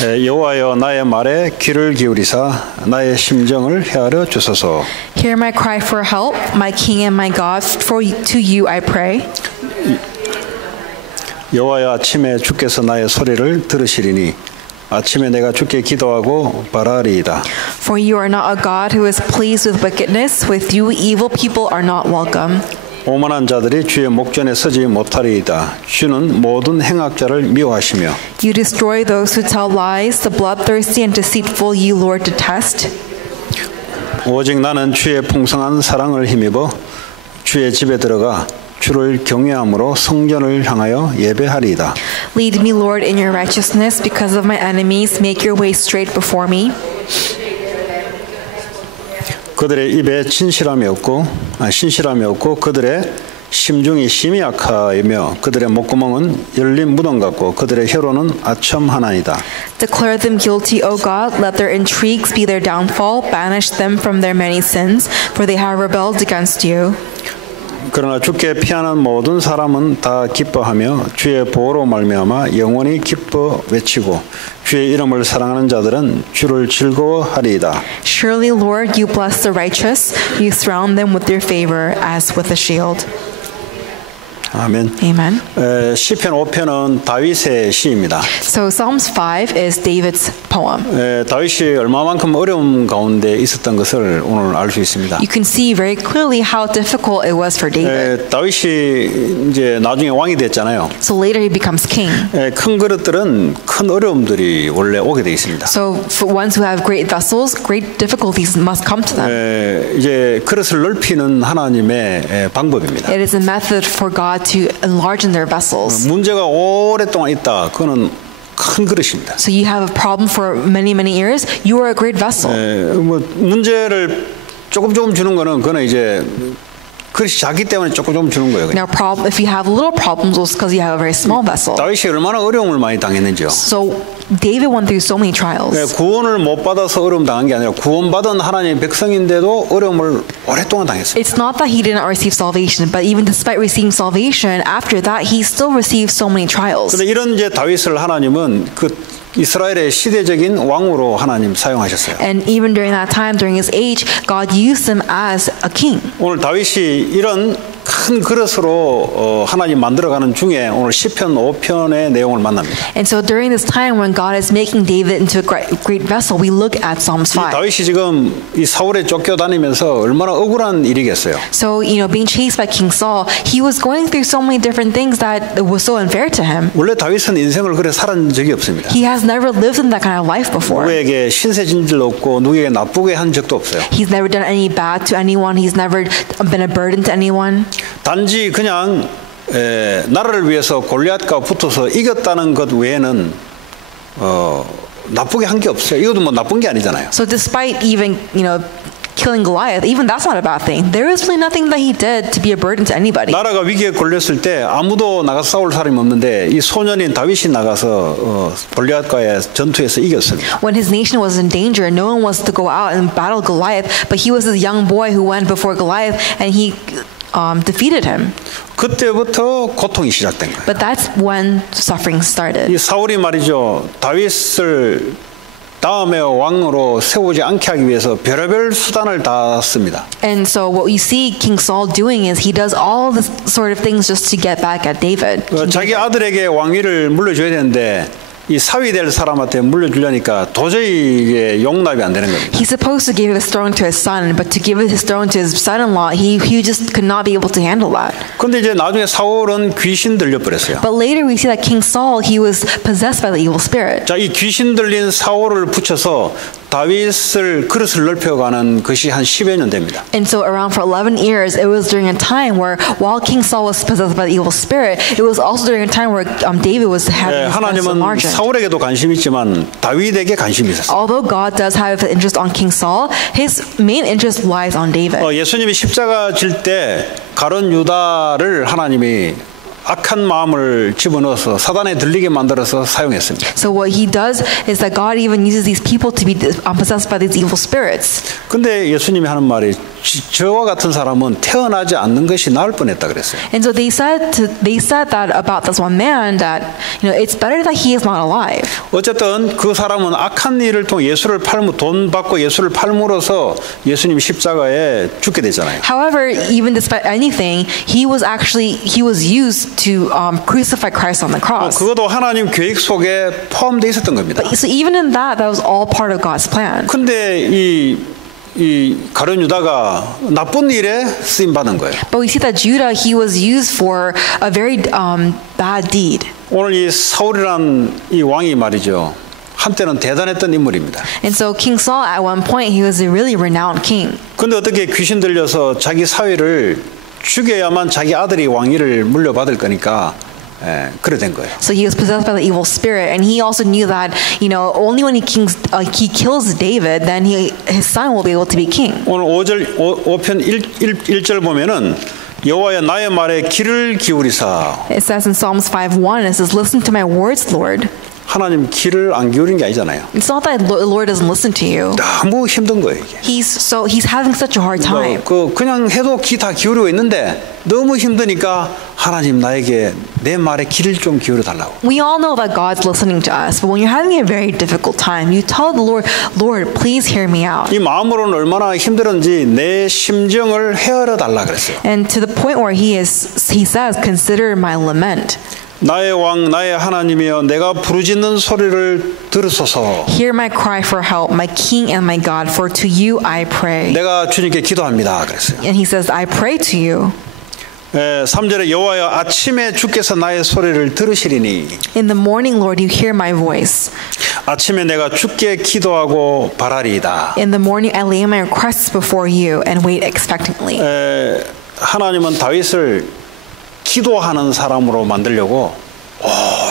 여호와여 나의 말에 귀를 기울이사 나의 심정을 헤아려 주소서. Hear my cry for help, my King and my God, for to you I pray. 여호와여 아침에 주께서 나의 소리를 들으시리니 아침에 내가 주께 기도하고 바라리이다. For you are not a God who is pleased with wickedness. With you evil people are not welcome. 오만한 자들이 주의 목전에 서지 못하리이다. 주는 모든 행악자를 미워하시며 You destroy those who tell lies, the bloodthirsty and deceitful you, Lord, detest. 오직 나는 주의 풍성한 사랑을 힘입어 주의 집에 들어가 주를 경외함으로 성전을 향하여 예배하리이다. Lead me, Lord, in your righteousness because of my enemies. Make your way straight before me. 그들의 입에 신실함이 없고 그들의 심중이 심히 약하며 그들의 목구멍은 열린 무덤 같고 그들의 혀로는 아첨하나이다. Declare them guilty, O God. Let their intrigues be their downfall. Banish them from their many sins, for they have rebelled against you. 그러나 주께 피하는 모든 사람은 다 기뻐하며 주의 보호로 말미암아 영원히 기뻐 외치고 주의 이름을 사랑하는 자들은 주를 즐거워하리이다. Surely, Lord, you bless the righteous. You surround them with your favor as with a shield. 아멘. Amen. 시편 5편은 다윗의 시입니다. So Psalms 5 is David's poem. 다윗이 얼마만큼 어려움 가운데 있었던 것을 오늘 알 수 있습니다. You can see very clearly how difficult it was for David. 다윗이 이제 나중에 왕이 됐잖아요. So later he becomes king. 큰 그릇들은 큰 어려움들이 원래 오게 돼 있습니다. So for ones who have great vessels, great difficulties must come to them. 이제 그릇을 넓히는 하나님의 방법입니다. It is a method for God to enlarge in their vessels. 문제가 오랫동안 있다. 그거는 큰 그릇입니다. So you have a problem for many years. You are a great vessel. 뭐 문제를 조금 주는 거는 그거는 이제 그릇이 작기 때문에 조금 주는 거예요. Now, if you have little problems, it's because you have a very small vessel. 다윗이 얼마나 어려움을 많이 당했는지요. So David went through so many trials. 구원을 못 받아서 어려움 당한 게 아니라 구원받은 하나님의 백성인데도 어려움을 오랫동안 당했어요. It's not that he did not receive salvation, but even despite receiving salvation, after that he still received so many trials. 그런데 이런 이제 다윗을 하나님은 그 이스라엘의 시대적인 왕으로 하나님 사용하셨어요. And even during that time, during his age, God used him as a king. 오늘 다윗이 이런 큰 그릇으로 하나님 만들어가는 중에 오늘 시편 5편의 내용을 만납니다. And so during this time when God is making David into a great vessel, we look at Psalms 5. 다윗이 지금 이 사울에 쫓겨다니면서 얼마나 억울한 일이겠어요. So, being chased by King Saul, he was going through so many different things that was so unfair to him. 원래 다윗은 인생을 그래 살은 적이 없습니다. He has never lived in that kind of life before. 누구에게 신세진질 없고 누구에게 나쁘게 한 적도 없어요. He's never done any bad to anyone. He's never been a burden to anyone. 단지 그냥 나라를 위해서 골리앗과 붙어서 이겼다는 것 외에는 나쁘게 한 게 없어요. 이것도 뭐 나쁜 게 아니잖아요. So despite even killing Goliath, even that's not a bad thing. There is really nothing that he did to be a burden to anybody. 나라가 위기에 걸렸을 때 아무도 나가서 싸울 사람이 없는데 이 소년인 다윗이 나가서 골리앗과의 전투에서 이겼습니다. When his nation was in danger, no one was to go out and battle Goliath, but he was this young boy who went before Goliath and he defeated him. 그때부터 고통이 시작된 거예요. But that's when suffering started. 이 사울이 말이죠. 다윗을 다음에 왕으로 세우지 않게 하기 위해서 별의별 수단을 다 씁니다. And so what we see King Saul doing is he does all this sort of things just to get back at David. 자기 아들에게 왕위를 물려줘야 되는데 이 사위 될 사람한테 물려주려니까 도저히 이게 용납이 안 되는 겁니다. He's supposed to give his throne to his son, but to give his throne to his son-in-law, he just could not be able to handle that. 근데 이제 나중에 사울은 귀신 들려 버렸어요. But later we see that King Saul, he was possessed by the evil spirit. 자, 이 귀신 들린 사울을 붙여서 다윗을 그릇을 넓혀가는 것이 한 10여 년 됩니다. And so around for 11 years, it was during a time where while King Saul was possessed by the evil spirit, it was also during a time where David was having his vessel enlarged. 사울에게도 관심이 있지만 다윗에게 관심이 있었어요. Although God does have an interest on King Saul, his main interest lies on David. 예수님이 십자가 질 때 가룟 유다를 하나님이 악한 마음을 집어넣어서 사단에 들리게 만들어서 사용했습니다. So what he does is that God even uses these people to be possessed by these evil spirits. 근데 예수님이 하는 말이 저와 같은 사람은 태어나지 않는 것이 나을 뻔했다 그랬어요. And so they said that about this one man that it's better that he is not alive. 어쨌든 그 사람은 악한 일을 통해 예수를 돈 받고 예수를 팔므로서 예수님 십자가에 죽게 되잖아요. However, even despite anything, he was used to crucify Christ on the cross. 그것도 하나님 계획 속에 포함되어 있었던 겁니다. So even in that was all part of God's plan. 근데 이 가룟 유다가 나쁜 일에 쓰임 받은 거예요. But we see that Judah, he was used for a very bad deed. 오늘 이 사울이란 이 왕이 말이죠. 한때는 대단했던 인물입니다. And so King Saul at one point he was a really renowned king. 근데 어떻게 귀신 들려서 자기 사위를 죽여야만 자기 아들이 왕위를 물려받을 거니까 그래 된 거예요. So he was possessed by the evil spirit, and he also knew that only when he kills David, then his son will be able to be king. 오늘 5편 1절 보면은 여호와여 나의 말에 귀를 기울이사. It says in Psalms 5:1, it says, "Listen to my words, Lord." 하나님 귀를 안 기울인 게 아니잖아요. It's not that the Lord doesn't listen to you. 너무 힘든 거예요 이게. He's having such a hard time. 그냥 해도 귀 다 기울이고 있는데 너무 힘드니까 하나님 나에게 내 말에 귀를 좀 기울여 달라고. We all know that God's listening to us, but when you're having a very difficult time, you tell the Lord, "Lord, please hear me out." 이 마음으로는 얼마나 힘들었는지 내 심정을 헤아려 달라 그랬어요. And to the point where he says, "Consider my lament." 나의 왕 나의 하나님이여 내가 부르짖는 소리를 들으소서. Hear my cry for help, my King and my God, for to you I pray. 내가 주님께 기도합니다 그랬어요. And he says, I pray to you. 3절에 여호와여 아침에 주께서 나의 소리를 들으시리니. In the morning, Lord, you hear my voice. 아침에 내가 주께 기도하고 바라리이다. In the morning, I lay my requests before you and wait expectantly. 하나님은 다윗을 기도하는 사람으로 만들려고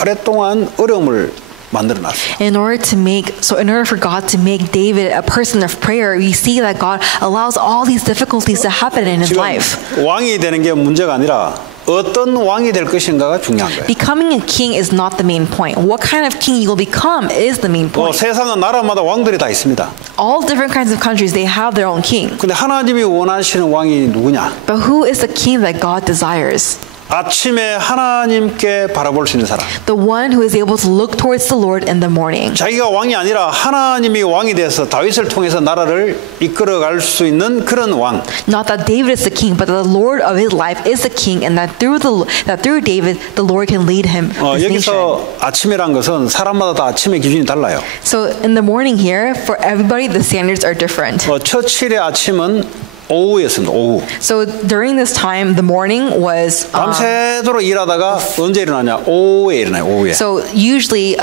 오랫동안 어려움을 만들어놨어요. In order for God to make David a person of prayer, we see that God allows all these difficulties to happen in his life. 왕이 되는 게 문제가 아니라 어떤 왕이 될 것인가가 중요한 거예요. Becoming a king is not the main point. What kind of king you will become is the main point. 세상은 나라마다 왕들이 다 있습니다. All different kinds of countries, they have their own king. 근데 하나님이 원하시는 왕이 누구냐? But who is the king that God desires? 아침에 하나님께 바라볼 수 있는 사람. The one who is able to look towards the Lord in the morning. 자기가 왕이 아니라 하나님이 왕이 돼서 다윗을 통해서 나라를 이끌어갈 수 있는 그런 왕. Not that David is the king, but the Lord of his life is the king, and that through David, the Lord can lead him. 여기서 아침이란 것은 사람마다 다 아침의 기준이 달라요. So in the morning here, for everybody, the standards are different. 처칠의 아침은 오후였습니다. 오후. So during this time, the morning was. 밤새도록 일하다가 언제 일어나냐? 오후에 일어나요. 오후에. So usually,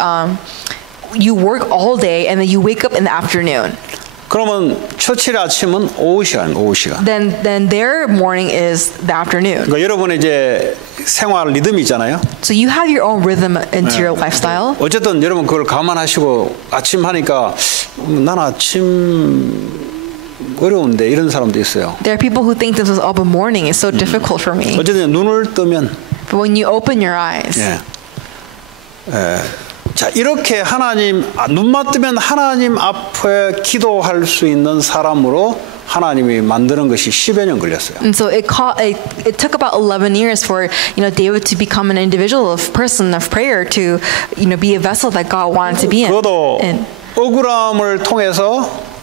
you work all day and then you wake up in the afternoon. 그러면 처칠의 아침은 오후 시간, 오후 시간. Then their morning is the afternoon. 그러니까 여러분의 이제 생활 리듬이 있잖아요. So you have your own rhythm into your lifestyle. 어쨌든 여러분 그걸 감안하시고 아침 하니까 난 아침 어려운데 이런 사람도 있어요. There are people who think this is all but morning is so difficult for me. 어쨌든 눈을 뜨면. But when you open your eyes. 자 이렇게 눈만 뜨면 하나님 앞에 기도할 수 있는 사람으로 하나님이 만드는 것이 10여 년 걸렸어요. And so it took about 11 years for David to become an individual person of prayer to be a vessel that God wanted to be in. 그것도 억울함을 통해서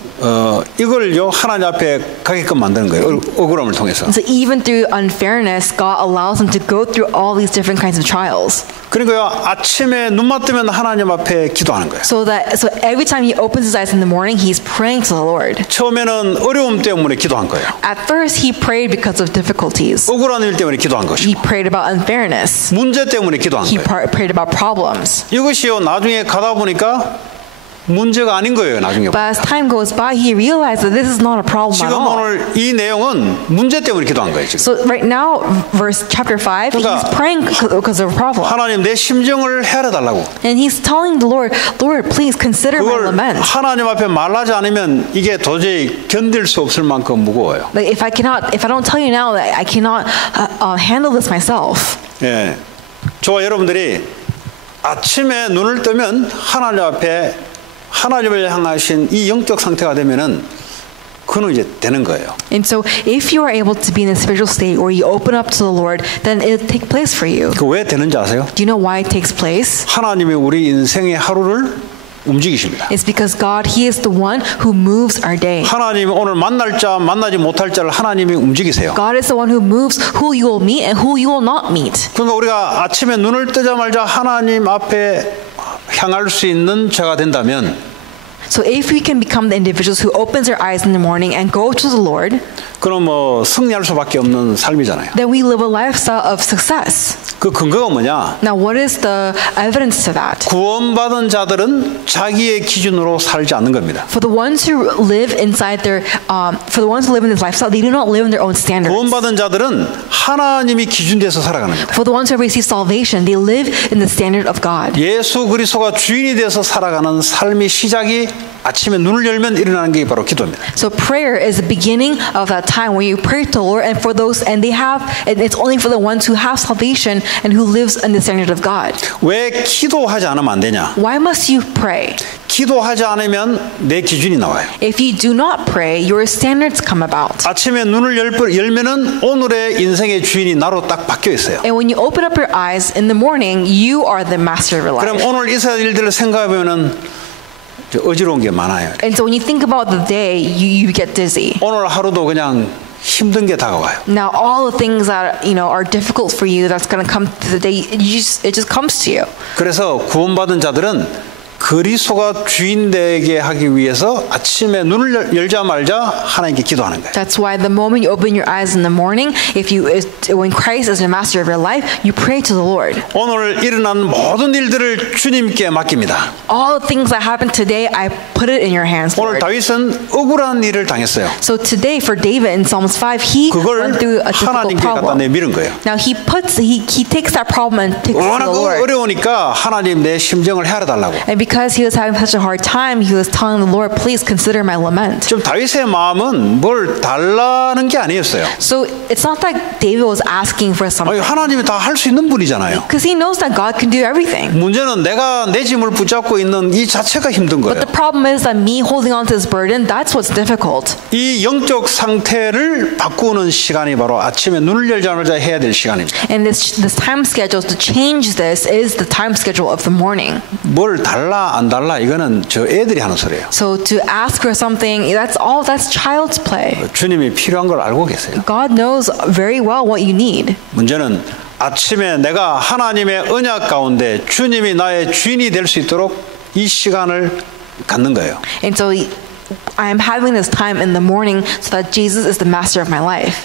이걸요 하나님 앞에 가게끔 만드는 거예요. 억울함을 통해서. So even through unfairness, God allows him to go through all these different kinds of trials. 그러니까요 아침에 눈만 뜨면 하나님 앞에 기도하는 거예요. So every time he opens his eyes in the morning, he's praying to the Lord. 처음에는 어려움 때문에 기도한 거예요. At first, he prayed because of difficulties. 억울한 일 때문에 기도한 것이고. He prayed about unfairness. 문제 때문에 기도한 He 거예요. prayed about problems. 이것이요 나중에 가다 보니까 문제가 아닌 거예요. 나중에. But as time goes by, he realized that this is not a problem at 지금 all. 오늘 이 내용은 문제 때문에 기도한 거예요. 지금. So right now, chapter 5, he's praying because of a problem. 하나님 내 심정을 헤아려 달라고. And he's telling the Lord, Lord, please consider my 그걸 lament. 하나님 앞에 말하지 않으면 이게 도저히 견딜 수 없을 만큼 무거워요. Like if I don't tell you now, that I cannot handle this myself. 예. 저와 여러분들이 아침에 눈을 뜨면 하나님 앞에 하나님을 향하신 이 영적 상태가 되면은 그는 이제 되는 거예요. And so if you are able to be in a spiritual state where you open up to the Lord, then it'll take place for you. 그 왜 되는지 아세요? Do you know why it takes place? 하나님이 우리 인생의 하루를 움직이십니다. It's because God, He is the one who moves our day. 하나님이 오늘 만날 자, 만나지 못할 자를 하나님이 움직이세요. God is the one who moves who you will meet and who you will not meet. 그러니까 우리가 아침에 눈을 뜨자마자 하나님 앞에 향할 수 있는 자가 된다면 So if we can become the individuals who opens their eyes in the morning and go to the Lord, 그럼 뭐 승리할 수밖에 없는 삶이잖아요. then we live a lifestyle of success. 그 근거가 뭐냐? Now, what is the evidence to that? 구원받은 자들은 자기의 기준으로 살지 않는 겁니다. For the ones who live inside their, for the ones who live in this lifestyle, they do not live in their own standards. 구원받은 자들은 하나님이 기준돼서 살아가는 겁니다. For the ones who receive salvation, they live in the standard of God. 예수 그리스도가 주인이 돼서 살아가는 삶의 시작이 아침에 눈을 열면 일어나는 게 바로 기도입니다. So prayer is the beginning of that time where you pray to the Lord, and for those, and it's only for the ones who have salvation and who lives in the standard of God. 왜 기도하지 않으면 안 되냐? Why must you pray? 기도하지 않으면 내 기준이 나와요. If you do not pray, your standards come about. 아침에 눈을 열면은 오늘의 인생의 주인이 나로 딱 바뀌어 있어요. And when you open up your eyes in the morning, you are the master of your 그럼 life. 오늘 있어야 할 일들을 생각하면은 어지러운 게 많아요. And so when you think about the day, you get dizzy. 오늘 하루도 그냥 힘든 게 다가와요. Now all the things that are difficult for you, that's going to come to the day. It just comes to you. 그래서 구원받은 자들은 그리스도가 주인 되게 하기 위해서 아침에 눈을 열자마자 하나님께 기도하는 거예요. That's why the moment you open your eyes in the morning, when Christ is the master of your life, you pray to the Lord. 오늘 일어난 모든 일들을 주님께 맡깁니다. All the things that happened today, I put it in your hands, 오늘 Lord. 다윗은 억울한 일을 당했어요. So today for David in Psalms 5, he 그걸 went through a difficult 하나님께 갖다 problem. 내밀은 거예요. Now he takes that problem and takes it to 워낙 the Lord. 어려우니까 하나님 내 심정을 헤아려달라고. And because he was having such a hard time, he was telling the Lord, please consider my lament. 좀 다윗의 마음은 뭘 달라는 게 아니었어요. So it's not that David was asking for something, 아니, 하나님이 다 할 수 있는 분이잖아요. because he knows that God can do everything. 문제는 내가 내 짐을 붙잡고 있는 이 자체가 힘든 거예요. But the problem is that me holding on to this burden, that's what's difficult. 이 영적 상태를 바꾸는 시간이 바로 아침에 눈을 열자마자 해야 될 시간입니다. And this time schedule to change this is the time schedule of the morning. 뭘 달라 안 달라 이거는 저 애들이 하는 소리예요. So to ask for something, that's child's play. 주님이 필요한 걸 알고 계세요. God knows very well what you need. 문제는 아침에 내가 하나님의 언약 가운데 주님이 나의 주인이 될 수 있도록 이 시간을 갖는 거예요. And so I am having this time in the morning so that Jesus is the master of my life.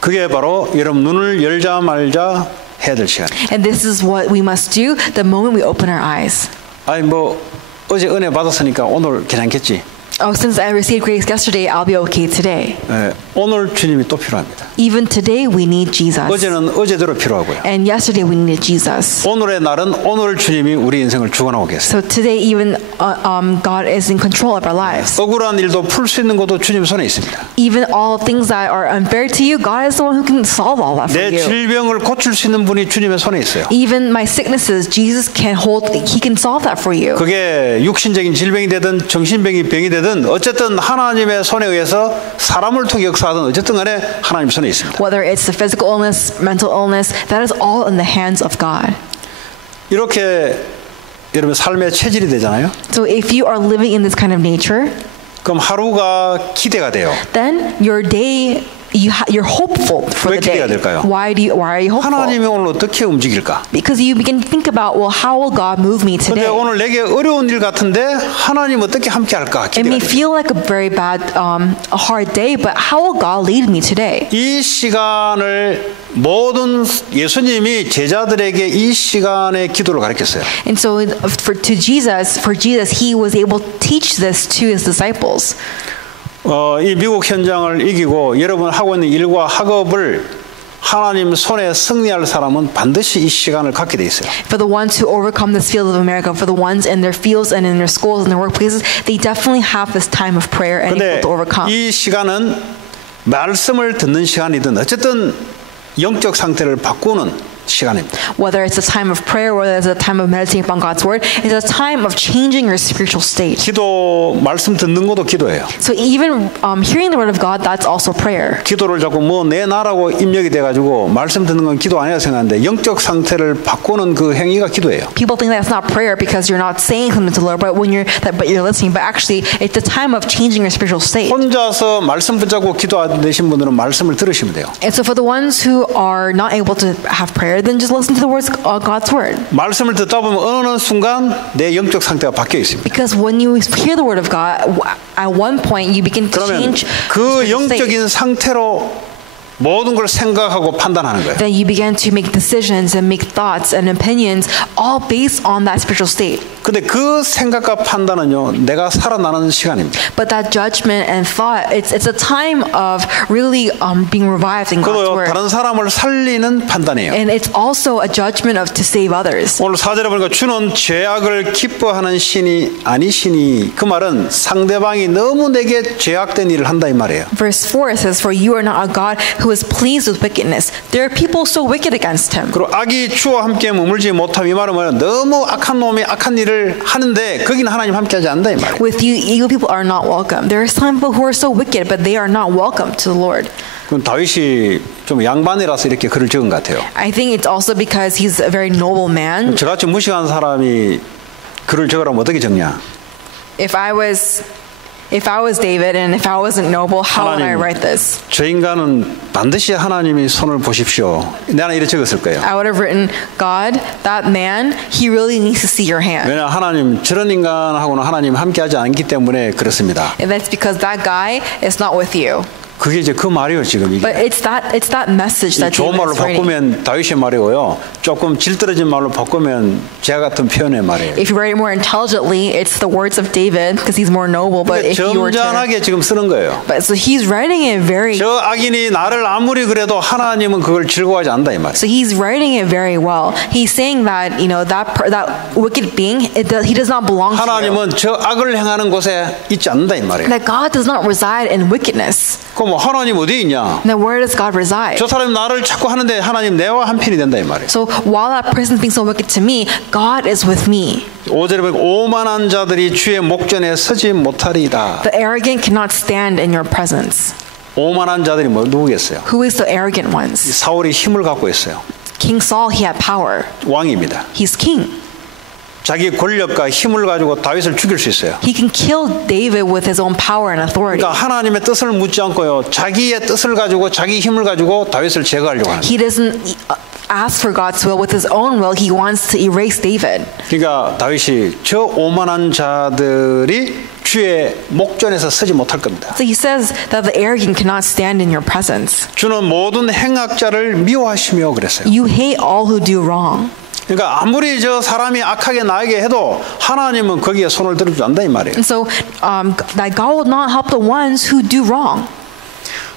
그게 바로 여러분 눈을 열자 말자 해야 될 시간이에요. And this is what we must do the moment we open our eyes. 아니 뭐 어제 은혜 받았으니까 오늘 괜찮겠지. Oh, since I received grace yesterday, I'll be okay today. 예, 오늘 주님이 또 필요합니다. Even today, we need Jesus. 어제는 어제대로 필요하고요. And yesterday, we needed Jesus. 오늘의 날은 오늘 주님이 우리 인생을 주관하고 계세요. So today, even God is in control of our lives. 억울한 일도 풀 수 있는 것도 주님 손에 있습니다. Even all things that are unfair to you, God is the one who can solve all that for 내 you. 질병을 고칠 수 있는 분이 주님의 손에 있어요. Even my sicknesses, Jesus can He can solve that for you. 그게 육신적인 질병이 되든 정신병이 병이 되든 어쨌든 하나님의 손에 의해서 사람을 통해 역사하든 어쨌든 간에 하나님 손에 있습니다. Whether it's the physical illness, mental illness, that is all in the hands of God. 이렇게 여러분 삶의 체질이 되잖아요. So if you are living in this kind of nature, 그럼 하루가 기대가 돼요. then your day you're hopeful for 왜 the day. 기대가 될까요? Why are you hopeful? 하나님이 오늘 어떻게 움직일까? Because you begin to think about, well, how will God move me 근데 today? 오늘 내게 어려운 일 같은데 하나님 어떻게 함께 할까? It may 기대가 돼요. feel like a very bad, a hard day, but how will God lead me today? 이 시간을 모든 예수님이 제자들에게 이 시간의 기도를 가르쳤어요. And so for Jesus, He was able to teach this to His disciples. 이 미국 현장을 이기고 여러분 하고 있는 일과 학업을 하나님 손에 승리할 사람은 반드시 이 시간을 갖게 돼 있어요. For the ones who overcome this field of America, for the ones in their fields and in their schools and their workplaces, they definitely have this time of prayer and 근데 able to overcome. 이 시간은 말씀을 듣는 시간이든 어쨌든 영적 상태를 바꾸는 시간입니다. Whether it's a time of prayer, whether it's a time of meditating upon God's word, it's a time of changing your spiritual state. 기도 말씀 듣는 것도 기도예요. So even hearing the word of God, that's also prayer. 기도를 자꾸 뭐 내 나라고 입력이 돼가지고 말씀 듣는 건 기도 아니라 생각하는데 영적 상태를 바꾸는 그 행위가 기도예요. People think that's not prayer because you're not saying something to the Lord, but when you're listening. But actually, it's the time of changing your spiritual state. 혼자서 말씀 붙잡고 기도 안 되신 분들은 말씀을 들으시면 돼요. And so for the ones who are not able to have prayer, then just listen to the words of God's word. 말씀을 듣다 보면 어느 순간 내 영적 상태가 바뀌어 있습니다. Because when you hear the word of God, at one point you begin to 그러면 change 그 your state. 영적인 상태로 모든 걸 생각하고 판단하는 거예요. Then you begin to make decisions and make thoughts and opinions all based on that spiritual state. 근데 그 생각과 판단은요, 내가 살아나는 시간입니다. But that judgment and thought, it's a time of really being revived in God's 그리고 word. 다른 사람을 살리는 판단이에요. And it's also a judgment of to save others. 오늘 4절에 보니까 주는 죄악을 기뻐하는 신이 아니시니 그 말은 상대방이 너무 내게 죄악된 일을 한다 이 말이에요. Verse 4 says, "For you are not a God who is pleased with wickedness. There are people so wicked against him." 그리고 악이 주와 함께 머물지 못함 이 말은 뭐예요? 너무 악한 놈이 악한 일을 하는데 거기는 하나님 함께하지 않는다 이 말이에요. With you, evil people are not welcome. There are some people who are so wicked, but they are not welcome to the Lord. 그럼 다윗이 좀 양반이라서 이렇게 글을 적은 것 같아요. I think it's also because he's a very noble man. 저같이 무식한 사람이 글을 적으라면 어떻게 적냐? If I was David and if I wasn't noble, how would I write this? 저 인간은 반드시 하나님이 손을 보십시오. 나는 이렇게 적었을 거예요. I would have written, God, that man, he really needs to see your hand. 왜냐 하나님 저런 인간하고는 하나님 함께하지 않기 때문에 그렇습니다. And that's because that guy is not with you. 그게 이제 그 말이에요 지금 이게. But it's that message that 좋은 David 말로 is writing. 바꾸면 다윗의 말이고요. 조금 질떨어진 말로 바꾸면 제 같은 표현의 말이에요. If you write it more intelligently, it's the words of David because he's more noble. But if you were to, 점잖하게 지금 쓰는 거예요. but so he's writing it very. 저 악인이 나를 아무리 그래도 하나님은 그걸 즐거워하지 않는다 이 말이에요. So he's writing it very well. He's saying that that wicked being, he does not belong to you. 하나님은 저 악을 행하는 곳에 있지 않는다 이 말이에요. That God does not reside in wickedness. 그럼 하나님 어디 있냐? Then where does God reside? 저 사람이 나를 자꾸 하는데 하나님 내와 한편이 된다 이 말이에요. So while that person is being so wicked to me, God is with me. 5절에 보면 오만한 자들이 주의 목전에 서지 못하리이다. The arrogant cannot stand in your presence. 오만한 자들이 누구겠어요? Who is the arrogant ones? 사울이 힘을 갖고 있어요. King Saul, he had power. 왕입니다. He's king. 자기 권력과 힘을 가지고 다윗을 죽일 수 있어요. He can kill David with his own power and authority. 그러니까 하나님의 뜻을 묻지 않고요. 자기의 뜻을 가지고 자기 힘을 가지고 다윗을 제거하려고 하는 거예요. He doesn't ask for God's will with his own will. He wants to erase David. 그러니까 다윗이 저 오만한 자들이 주의 목전에서 서지 못할 겁니다. So he says that the arrogant cannot stand in your presence. 주는 모든 행악자를 미워하시며 그랬어요. You hate all who do wrong. 그러니까 아무리 저 사람이 악하게 나에게 해도 하나님은 거기에 손을 들어주지 않는다 이 말이에요. And so that God will not help the ones who do wrong.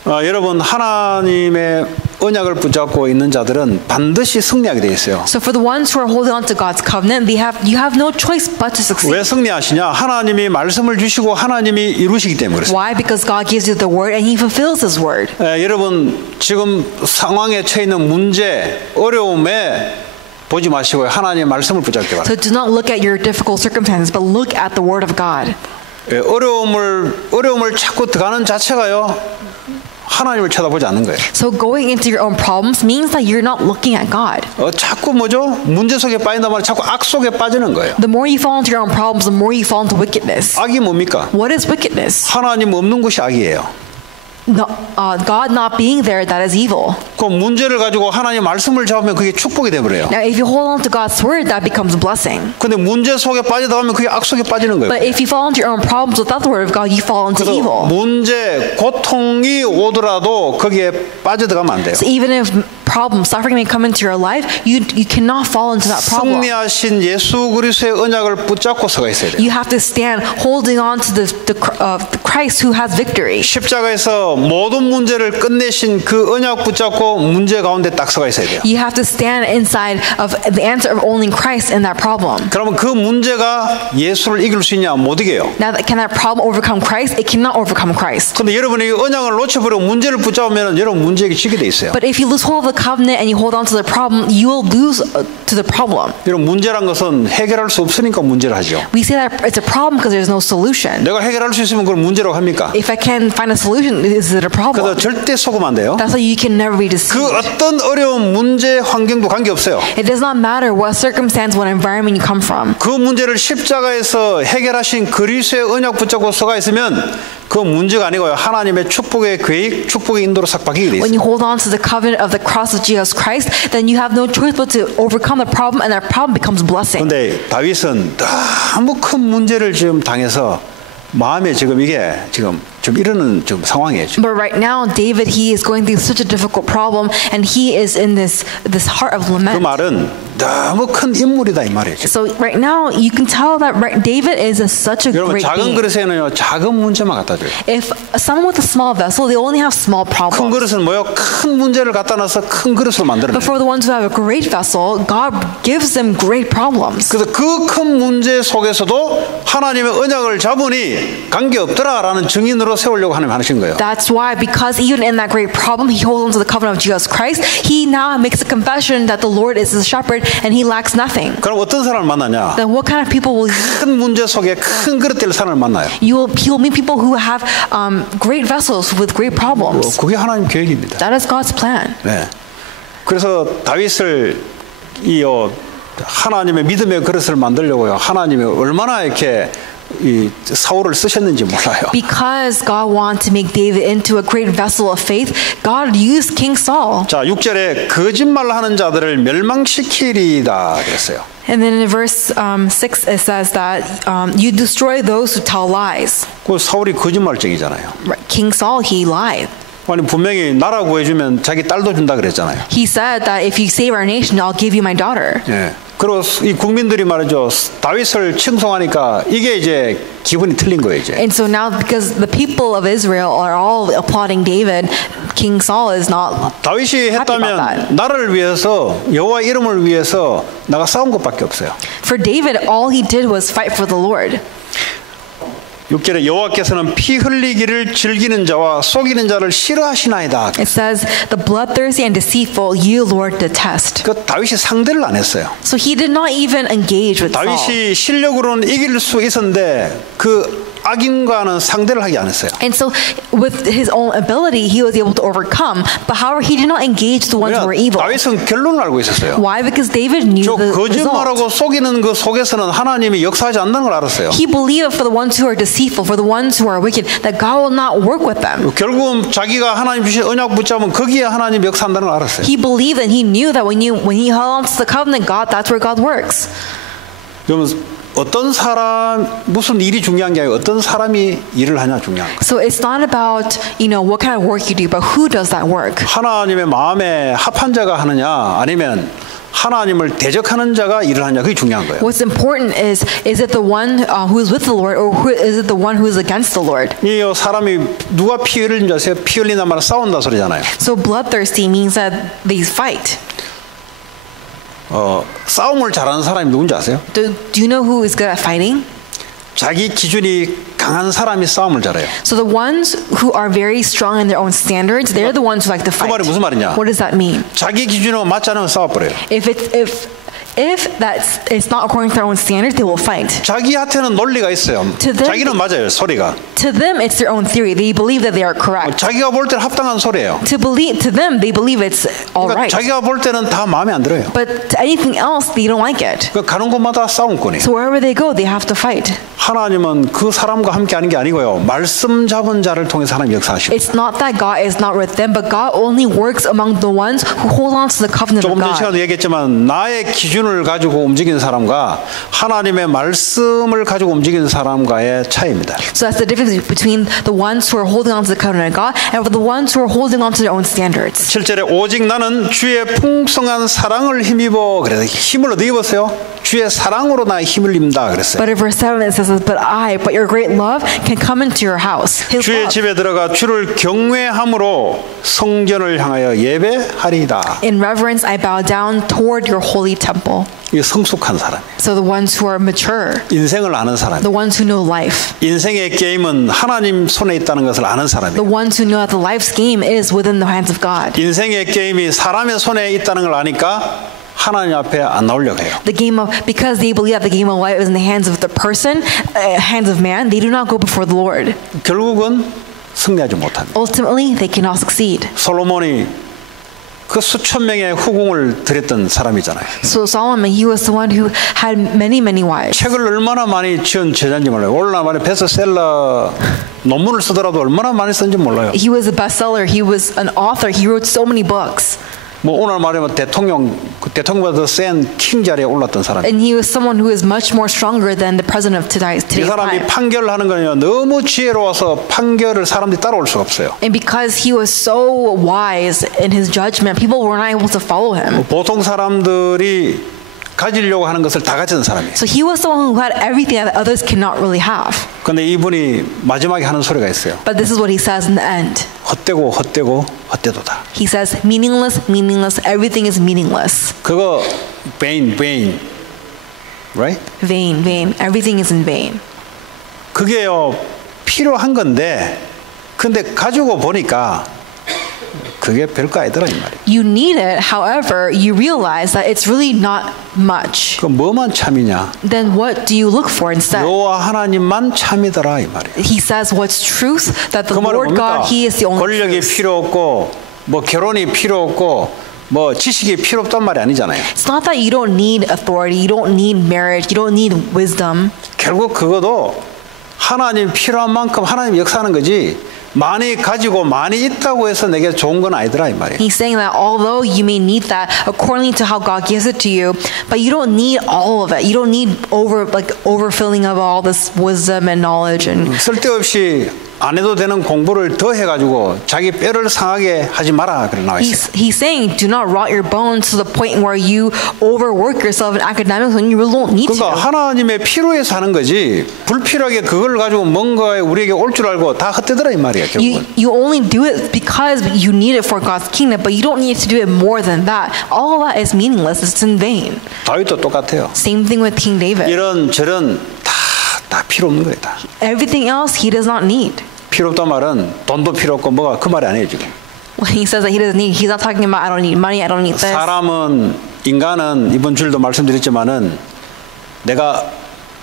여러분 하나님의 언약을 붙잡고 있는 자들은 반드시 승리하게 돼 있어요. So for the ones who are holding on to God's covenant, you have no choice but to succeed. 왜 승리하시냐? 하나님이 말씀을 주시고 하나님이 이루시기 때문에 그렇습니다. Why? Because God gives you the word and He fulfills His word. 여러분 지금 상황에 처해 있는 문제, 어려움에 보지 마시고 하나님의 말씀을 붙잡게 바랍니다. So do not look at your difficult circumstances, but look at the word of God. 어려움을 자꾸 들어가는 자체가요. 하나님을 쳐다보지 않는 거예요. So going into your own problems means that you're not looking at God. 자꾸 뭐죠? 문제 속에 빠진단 말이에요. 자꾸 악 속에 빠지는 거예요. The more you fall into your own problems, the more you fall into wickedness. 악이 뭡니까? What is wickedness? 하나님 없는 것이 악이에요. God not being there, that is evil. 그 문제를 가지고 하나님 말씀을 잡으면 그게 축복이 돼버려요. Now, if you hold on to God's word, that becomes blessing. 근데 문제 속에 빠지다 보면 그게 악 속에 빠지는 거예요. But if you fall into your own problems without the word of God, you fall into evil. 문제, 고통이 오더라도 거기에 빠져들어가면 안 돼요. So even if problem, suffering may come into your life, you cannot fall into that problem. 승리하신 예수 그리스도의 언약을 붙잡고 서가 있어야 돼요. You have to stand holding on to the Christ who has victory. 십자가에서 모든 문제를 끝내신 그 언약 붙잡고 문제 가운데 딱 서가 있어야 돼요. You have to stand inside of the answer of only Christ in that problem. 그러면 그 문제가 예수를 이길 수 있냐? 못 이겨요. Now, can that problem overcome Christ? It cannot overcome Christ. 근데 여러분이 언약을 놓쳐버리고 문제를 붙잡으면 여러분 문제에게 지게 돼 있어요. But if you lose hold of the covenant and you hold on to the problem, you will lose to the problem. 여러분 문제란 것은 해결할 수 없으니까 문제를 하죠. We say that it's a problem because there's no solution. 내가 해결할 수 있으면 그걸 문제라고 합니까? If I can find a solution, is it a problem? 그래서 절대 속으면 안 돼요. That's why you can never be 그 deceived. 어떤 어려운 문제 환경도 관계없어요. It does not matter what circumstance, what environment you come from. 그 문제를 십자가에서 해결하신 그리스도의 언약 붙잡고 서가 있으면 그 문제가 아니고요. 하나님의 축복의 계획, 축복의 인도로 싹 바뀌게 돼 When 있어요. you hold on to the covenant of the cross of Jesus Christ, then you have no choice but to overcome the problem, and that problem becomes blessing. 근데 다윗은 너무 큰 문제를 지금 당해서 마음에 지금 이게 지금 좀 이러는 좀 상황이에요. 지금. But right now, David, he is going through such a difficult problem, and he is in this heart of 그 lament. 말은 너무 큰 인물이다 이 말이에요. 지금. So right now, you can tell that David is such a 여러분 great 작은 being. 그릇에는요 작은 문제만 갖다 줘요. If someone with a small vessel, they only have small 큰 problems. 그릇은 뭐요? 큰 문제를 갖다 놔서 큰 그릇으로 만들어내요. But for the ones who have a great vessel, God gives them great problems. 그래서 그 큰 문제 속에서도 하나님의 언약을 잡으니 관계없더라라는 증인으로 세우려고 하나님 하신 거예요. That's why, because even in that great problem, he holds on to the covenant of Jesus Christ. He now makes a confession that the Lord is his shepherd and he lacks nothing. 그럼 어떤 사람을 만나냐? Then what kind of people will 큰 문제 속에 큰 그릇 될 사람을 만나요. he will meet people who have great vessels with great problems. 그게 하나님 계획입니다. That is God's plan. 네. 그래서 다윗을 하나님의 믿음의 그릇을 만들려고요. 하나님이 얼마나 이렇게 이 사울을 쓰셨는지 몰라요. Because God wanted to make David into a great vessel of faith, God used King Saul. 자, 6절에 거짓말하는 자들을 멸망시키리다 그랬어요. And then in verse 6 it says that you destroy those who tell lies. 그 사울이 거짓말쟁이잖아요. King Saul, he lied. 아니 분명히 나라 구해주면 자기 딸도 준다 그랬잖아요. He said that if you save our nation, I'll give you my daughter. 예. 그리고 이 국민들이 말이죠. 다윗을 칭송하니까 이게 이제 기분이 틀린 거예요, 이제. And so now, because the people of Israel are all applauding David, King Saul is not. 다윗이 했다면 나를 위해서 여호와 이름을 위해서 나가 싸운 것밖에 없어요. For David, all he did was fight for the Lord. 6절에 여호와께서는 피 흘리기를 즐기는 자와 속이는 자를 싫어하시나이다. It says, the bloodthirsty and deceitful, you Lord detest. 그 다윗이 상대를 안 했어요. So he did not even engage with Saul. 다윗이 실력으로는 이길 수 있었는데 그 악인과는 상대를 하지 않았어요. And so with his own ability, he was able to overcome. But however, he did not engage the ones who were evil. 다윗은 결론을 알고 있었어요. Why? Because David knew 저 the 거짓말하고 result. 속이는 그 속에서는 하나님이 역사하지 않는 걸 알았어요. He believed for the ones who are deceitful, for the ones who are wicked, that God will not work with them. 결국은 자기가 하나님 주신 언약 붙잡으면 거기에 하나님 역사한다는 걸 알았어요. He believed and he knew that when he held on to the covenant, that's where God works. 그러면 어떤 사람 무슨 일이 중요한 게 아니고 어떤 사람이 일을 하냐 중요한 거예요. So it's not about what kind of work you do, but who does that work. 하나님의 마음에 합한 자가 하느냐 아니면 하나님을 대적하는 자가 일을 하냐 그게 중요한 거예요. What's important is it the one who is with the Lord, or is it the one who is against the Lord? 이 사람이 누가 피 흘리는 줄 아세요? 피 흘리는 말은 싸운다 소리잖아요. So bloodthirsty means that they fight. 싸움을 잘하는 사람이 누군지 아세요? Do you know who is good at fighting? 자기 기준이 강한 사람이 싸움을 잘해요. So the ones who are very strong in their own standards, they're the ones who like to 그 fight. 말이 무슨 말이냐? What does that mean? 자기 기준으로 맞지 않으면 싸워버려요. If it's not according to their own standards, they will fight. 자기한테는 논리가 있어요. To them- 자기는 맞아요, 소리가. To them, it's their own theory. They believe that they are correct. 자기가 볼 때는 합당한 소리예요. To them, they believe it's all 그러니까 right. 자기가 볼 때는 다 마음에 안 들어요. But to anything else, they don't like it. 그러니까 가는 곳마다 싸움꾼이에요. So wherever they go, they have to fight. 하나님은 그 사람과 함께하는 게 아니고요. 말씀 잡은 자를 통해서 하나님 역사하십니다. It's not that God is not with them, but God only works among the ones who hold on to the covenant of 조금 전 God. 시간에 얘기했지만 나의 기준은 기준을 가지고 움직이는 사람과 하나님의 말씀을 가지고 움직이는 사람과의 차이입니다. So that's the difference between the ones who are holding on to the covenant of God and the ones who are holding on to their own standards. 7절에 오직 나는 주의 풍성한 사랑을 힘입어 그래서 힘을 어디 입었어요? 주의 사랑으로 나 힘을 입는다 그랬어요. But in verse 7 it says, but your great love can come into your house. His 주의 love. 집에 들어가 주를 경외함으로 성전을 향하여 예배하리이다. In reverence I bow down toward your holy temple. 이 성숙한 사람. So the ones who are mature, 인생을 아는 사람. the ones who know life, 인생의 게임은 하나님 손에 있다는 것을 아는 사람이에요. the ones who know that the life's game is within the hands of God. 인생의 게임이 사람의 손에 있다는 걸 아니까 하나님 앞에 안 나오려고 해요. The game of because they believe that the game of life is in the hands of the person, hands of man, they do not go before the Lord. 결국은 승리하지 못합니다. Ultimately, they cannot succeed. 솔로몬이 그 수천 명의 후궁을 드렸던 사람이잖아요. So Solomon, he was the one who had many wives. 책을 얼마나 많이 지은 저자인지 몰라요. 얼마나 많이 베스트셀러 논문을 쓰더라도 얼마나 많이 쓴지 몰라요. He was a bestseller. He was an author. He wrote so many books. 뭐 오늘 말하면 대통령보다 더 센 킹 자리에 올랐던 사람. And he was someone who is much more stronger than the president of today's 이 사람이 time. 판결을 하는 거는요 너무 지혜로워서 판결을 사람들이 따라올 수가 없어요. And because he was so wise in his judgment, people were not able to follow him. 보통 사람들이 가지려고 하는 것을 다 가진 사람이에요. So he was someone who had everything that others cannot really have. 근데 이분이 마지막에 하는 소리가 있어요. But this is what he says in the end. 헛되고 헛되고 헛되도다. He says, meaningless, meaningless, everything is meaningless. 그거 vain, right? Vain, vain, everything is in vain. 그게요 필요한 건데, 근데 가지고 보니까 그게 별거 아니더라 이 말이에요. You need it, however, you realize that it's really not much. 그 뭐만 참이냐? Then what do you look for instead? 여호와 하나님만 참이더라 이 말이에요. He says what's truth, that the 그 말은 Lord 뭡니까? God, He is the only 권력이 truth. 필요 없고, 뭐 결혼이 필요 없고, 뭐 지식이 필요 없단 말이 아니잖아요. It's not that you don't need authority, you don't need marriage, you don't need wisdom. 결국 그것도 하나님 필요한 만큼 하나님 역사하는 거지. 많이 가지고 많이 있다고 해서 내게 좋은 건 아니더라 이 말이에요. He's saying that although you may need that according to how God gives it to you, but you don't need all of it. You don't need overfilling of all this wisdom and knowledge and 쓸데없이 안 해도 되는 공부를 더 해가지고 자기 뼈를 상하게 하지 마라 그래 나와 있어요. He's saying do not rot your bones to the point where you overwork yourself in academics when you really don't need 그러니까 to. 하나님의 필요해서 하는 거지 불필요하게 그걸 가지고 뭔가에 우리에게 올 줄 알고 다 헛되더라 이 말이야 결국은. You only do it because you need it for God's kingdom, but you don't need to do it more than that. All of that is meaningless. It's in vain. 다윗도 똑같아요. Same thing with King David. 이런 저런 다 필요 없는 거예요 다. Everything else he does not need. 필요 없단 말은 돈도 필요 없고 뭐가 그 말이 아니에요 지금. When he says that he doesn't need, he's not talking about I don't need money, I don't need this. 사람은 인간은 이번 주일도 말씀드렸지만은 내가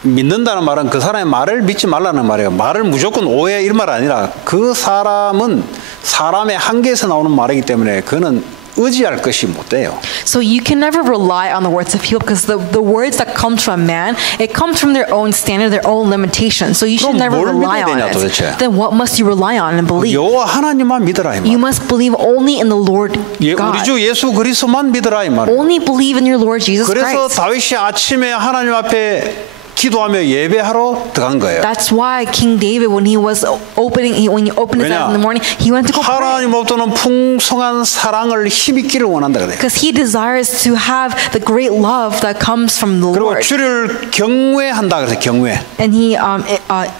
믿는다는 말은 그 사람의 말을 믿지 말라는 말이에요. 말을 무조건 오해 이런 말 아니라 그 사람은 사람의 한계에서 나오는 말이기 때문에 그는 의지할 것이 못 돼요. So you can never rely on the words of people because the words that come from man, it comes from their own standard, their own limitations. So you should 그럼 never 뭘 rely 믿어야 on 되냐, it. 도대체? Then what must you rely on and believe? 여호와 하나님만 믿어라 이 말. You must believe only in the Lord 우리 God. 주 예수 그리스도만 믿어라 이 말. Only believe in your Lord Jesus 그래서 Christ. 다윗이 아침에 하나님 앞에 기도하며 예배하러 들어간 거예요. That's why King David, when he opened his eyes in the morning, he went to go pray. 하나님 없도는 풍성한 사랑을 힘있기를 원한다 그래요. Because he desires to have the great love that comes from the 그리고 Lord. 주를 경외한다 그래서 경외. And he,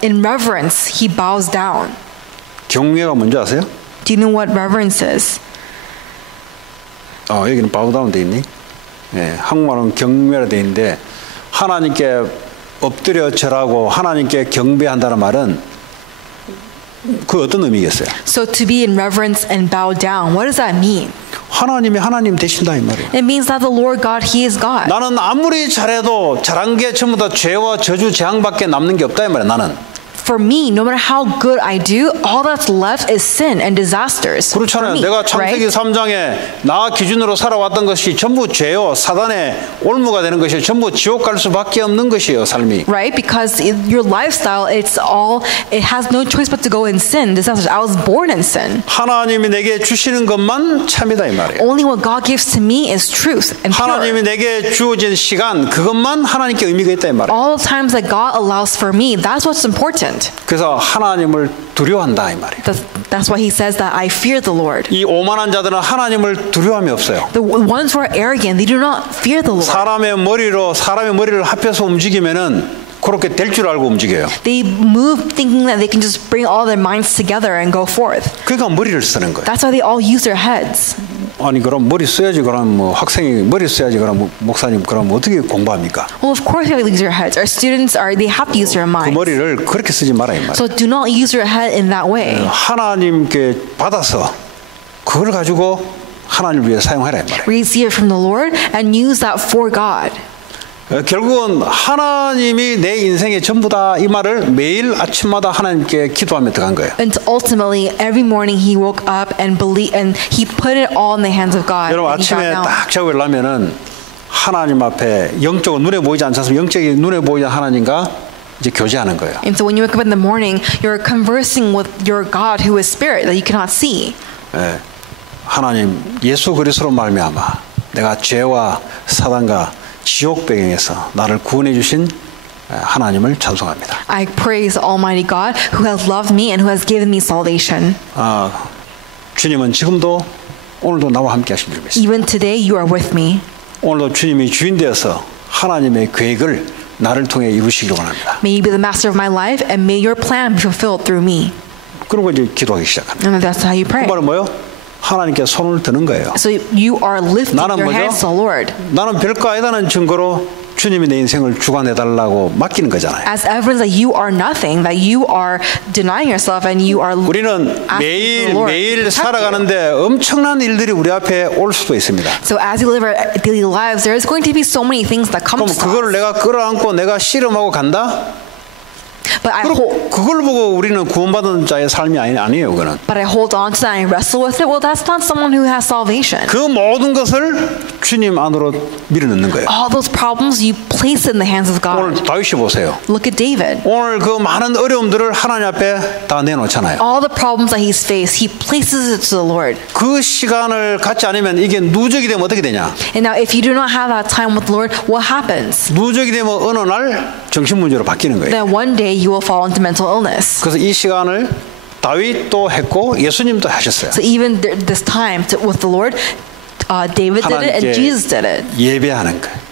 in reverence, he bows down. 경외가 뭔지 아세요? Do you know what reverence is? 여기는 bow down 돼 있니? 예, 한국말은 경외라 돼 있는데 하나님께 엎드려 절하고 하나님께 경배한다는 말은 그 어떤 의미겠어요? So to be in reverence and bow down, what does that mean? 하나님이 하나님 되신다 이 말이에요. It means that the Lord God, He is God. 나는 아무리 잘해도 잘한 게 전부 다 죄와 저주 재앙밖에 남는 게 없다 이 말이야 나는. for me, no matter how good I do, all that's left is sin and disasters. for 그렇잖아요. me, 내가 창세기 right? 3장에 나 기준으로 살아왔던 것이 전부 죄요, 사단의 올무가 되는 것이 전부 지옥 갈 수밖에 없는 것이에요, 삶이. Right? Because your lifestyle, it has no choice but to go in sin, disasters. I was born in sin. 하나님이 내게 주시는 것만 참이다 이 말이에요. Only what God gives to me is truth and pure. 하나님이 내게 주어진 시간 그것만 하나님께 의미가 있다 이 말이에요. All the times that God allows for me, that's what's important. 그래서 하나님을 두려워한다 이 말이에요. That's why he says that I fear the Lord. 이 오만한 자들은 하나님을 두려움이 없어요. The ones who are arrogant, they do not fear the Lord. 사람의 머리를 합해서 움직이면은 그렇게 될 줄 알고 움직여요. They move thinking that they can just bring all their minds together and go forth. 그러니까 머리를 쓰는 거예요. That's why they all use their heads. 아니 그럼 머리 써야지 그럼 뭐 학생이 머리 써야지 그럼 목사님 그럼 어떻게 공부합니까? Well, of course you have to use your heads. Our students they have to use their 그 minds. 머리를 그렇게 쓰지 마라 이 말이에요. So do not use your head in that way. 하나님께 받아서 그걸 가지고 하나님을 위해 사용하라 이 말이에요. Receive it from the Lord and use that for God. 결국은 하나님이 내 인생의 전부다 이 말을 매일 아침마다 하나님께 기도하며 들어간 거예요. And ultimately, every morning he woke up and believed, and he put it all in the hands of God. 여러분 and he got 아침에 down. 딱 자고 일어나면은 하나님 앞에 영적으로 눈에 보이지 않아서 영적인 눈에 보이는 하나님과 이제 교제하는 거예요. And so when you wake up in the morning, you're conversing with your God who is spirit that you cannot see. 예, 하나님 예수 그리스도로 말미암아 내가 죄와 사단과 지옥 배경에서 나를 구원해 주신 하나님을 찬송합니다. I praise Almighty God who has loved me and who has given me salvation. 주님은 지금도 오늘도 나와 함께 하신 줄 믿습니다. Even today, you are with me. 오늘도 주님이 주인 되어서 하나님의 계획을 나를 통해 이루시기를 원합니다. May you be the master of my life and may your plan be fulfilled through me. 그리고 이제 기도하기 시작합니다. And that's how you pray. 그 말은 뭐요? 하나님께 손을 드는 거예요. So you are lifting 나는 your 뭐죠? hands to the Lord. 나는 별거 아니다는 증거로 주님이 내 인생을 주관해달라고 맡기는 거잖아요. As evidence that you are nothing, that you are denying yourself and you are 우리는 매일 살아가는데 엄청난 일들이 우리 앞에 올 수도 있습니다. So as you live our daily lives, there is going to be so many things that come 그럼 to 그거를 us. 내가 끌어안고 내가 씨름하고 간다? But I 그걸 보고 우리는 구원받은 자의 삶이 아니에요. 그거는. But I hold on to that and I wrestle with it. Well, that's not someone who has salvation. 그 모든 것을 주님 안으로 밀어넣는 거예요. All those problems you place in the hands of 오늘 God. 다윗이 보세요. Look at David. 오늘 그 많은 어려움들을 하나님 앞에 다 내놓잖아요. All the problems that he's faced, he places it to the Lord. 그 시간을 갖지 않으면 이게 누적이 되면 어떻게 되냐? And now, if you do not have that time with the Lord, what happens? 누적이 되면 어느 날 정신문제로 바뀌는 거예요. Then one day you will fall into mental illness. 그래서 이 시간을 다윗도 했고 예수님도 하셨어요. So even this time with the Lord, David did it and Jesus did it. 예배하는 거예요.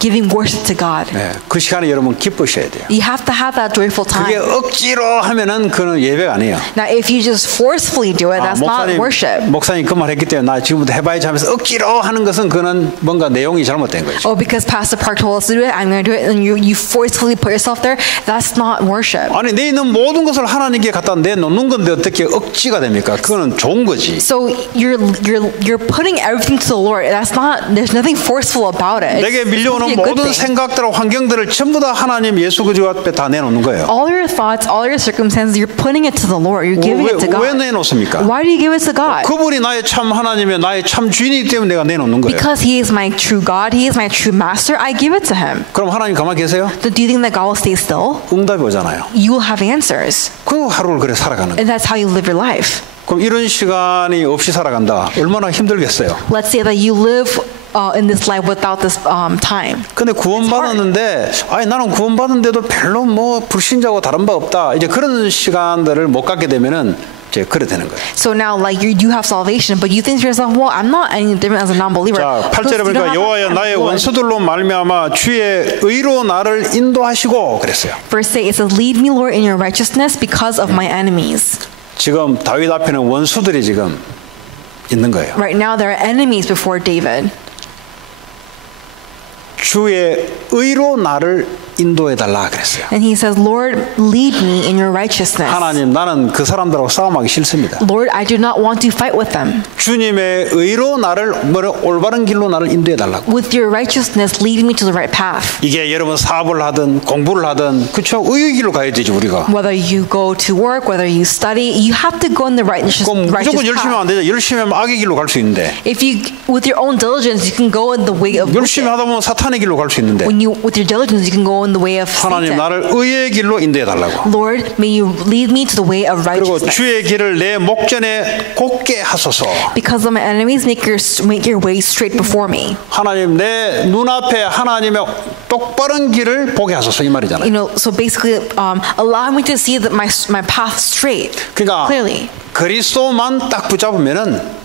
Giving worship to God. 네, 그 시간에 여러분 기쁘셔야 돼요. You have to have that joyful 그게 time. 억지로 하면은 그는 예배가 아니에요. Now, if you just forcefully do it, that's not worship. 목사님 그 말 했기 때문에 나 지금부터 해봐야지 하면서 억지로 하는 것은 그는 뭔가 내용이 잘못된 거죠. Oh, because Pastor Park told us to do it, I'm going to do it, and you forcefully put yourself there. That's not worship. 아니 내 있는 모든 것을 하나님께 갖다 내놓는 건데 어떻게 억지가 됩니까? 그거는 좋은 거지. So you're putting everything to the Lord. That's not. There's nothing forceful about it. 내게 밀려오는 모든 생각들과 환경들을 전부 다 하나님 예수 그리스도 앞에 다 내놓는 거예요. All your thoughts, all your circumstances, you're putting it to the Lord. You're giving it to 왜 God. 내놓습니까? Why do you give it to God? 그분이 나의 참 하나님의 나의 참 주인이기 때문에 내가 내놓는 거예요. Because He is my true God. He is my true master. I give it to Him. 그럼 하나님 가만히 계세요? So do you think that God will stay still? 응답이 오잖아요. You will have answers. 그 하루를 그래 살아가는 거예요. And that's how you live your life. 그럼 이런 시간이 없이 살아간다. 얼마나 힘들겠어요. Let's say that you live in this life without this time. 근데 구원받았는데 아니 나는 구원받은데도 별로 뭐 불신자고 다른 바 없다. 이제 그런 시간들을 못 갖게 되면은 이제 그래 되는 거예요. So now, like you have salvation, but you think to yourself, well, I'm not any different as a non-believer. 자, 8절에 보니까 여호와여 나의 원수들로 말미암아 주의 의로 나를 인도하시고 그랬어요. Verse 8, it says, "Lead me, Lord, in your righteousness because of my enemies." 지금 다윗 앞에는 원수들이 지금 있는 거예요. Right now, there are enemies before David. 주의 의로 나를 인도해 달라 그랬어요. And he says, Lord, lead me in your righteousness. 하나님, 나는 그 사람들하고 싸움하기 싫습니다. Lord, I do not want to fight with them. 주님의 의로 나를 올바른 길로 나를 인도해 달라고. With your righteousness, lead me to the right path. 이게 여러분 사업을 하든 공부를 하든 그렇죠? 의의 길로 가야 되지 우리가. Whether you go to work, whether you study, you have to go in the righteous 그럼 무조건 열심히 하면 path. 안 되죠. 열심히 하면 악의 길로 갈 수 있는데. If you, with your own diligence, you can go in the way of 열심히 하다 보면 사탄의 길로 갈 수 있는데. when you, with your diligence, you can go in the way of 하나님 Satan. 나를 의의 길로 인도해 달라고. Lord, may you lead me to the way of 그리고 righteousness. 주의 길을 내 목전에 곱게 하소서. Because of my enemies, make your way straight before me. 하나님 내 눈앞에 하나님의 똑바른 길을 보게 하소서 이 말이잖아요. You know, so basically, allow me to see that my path straight, 그러니까 clearly. 그리스도만 딱 붙잡으면은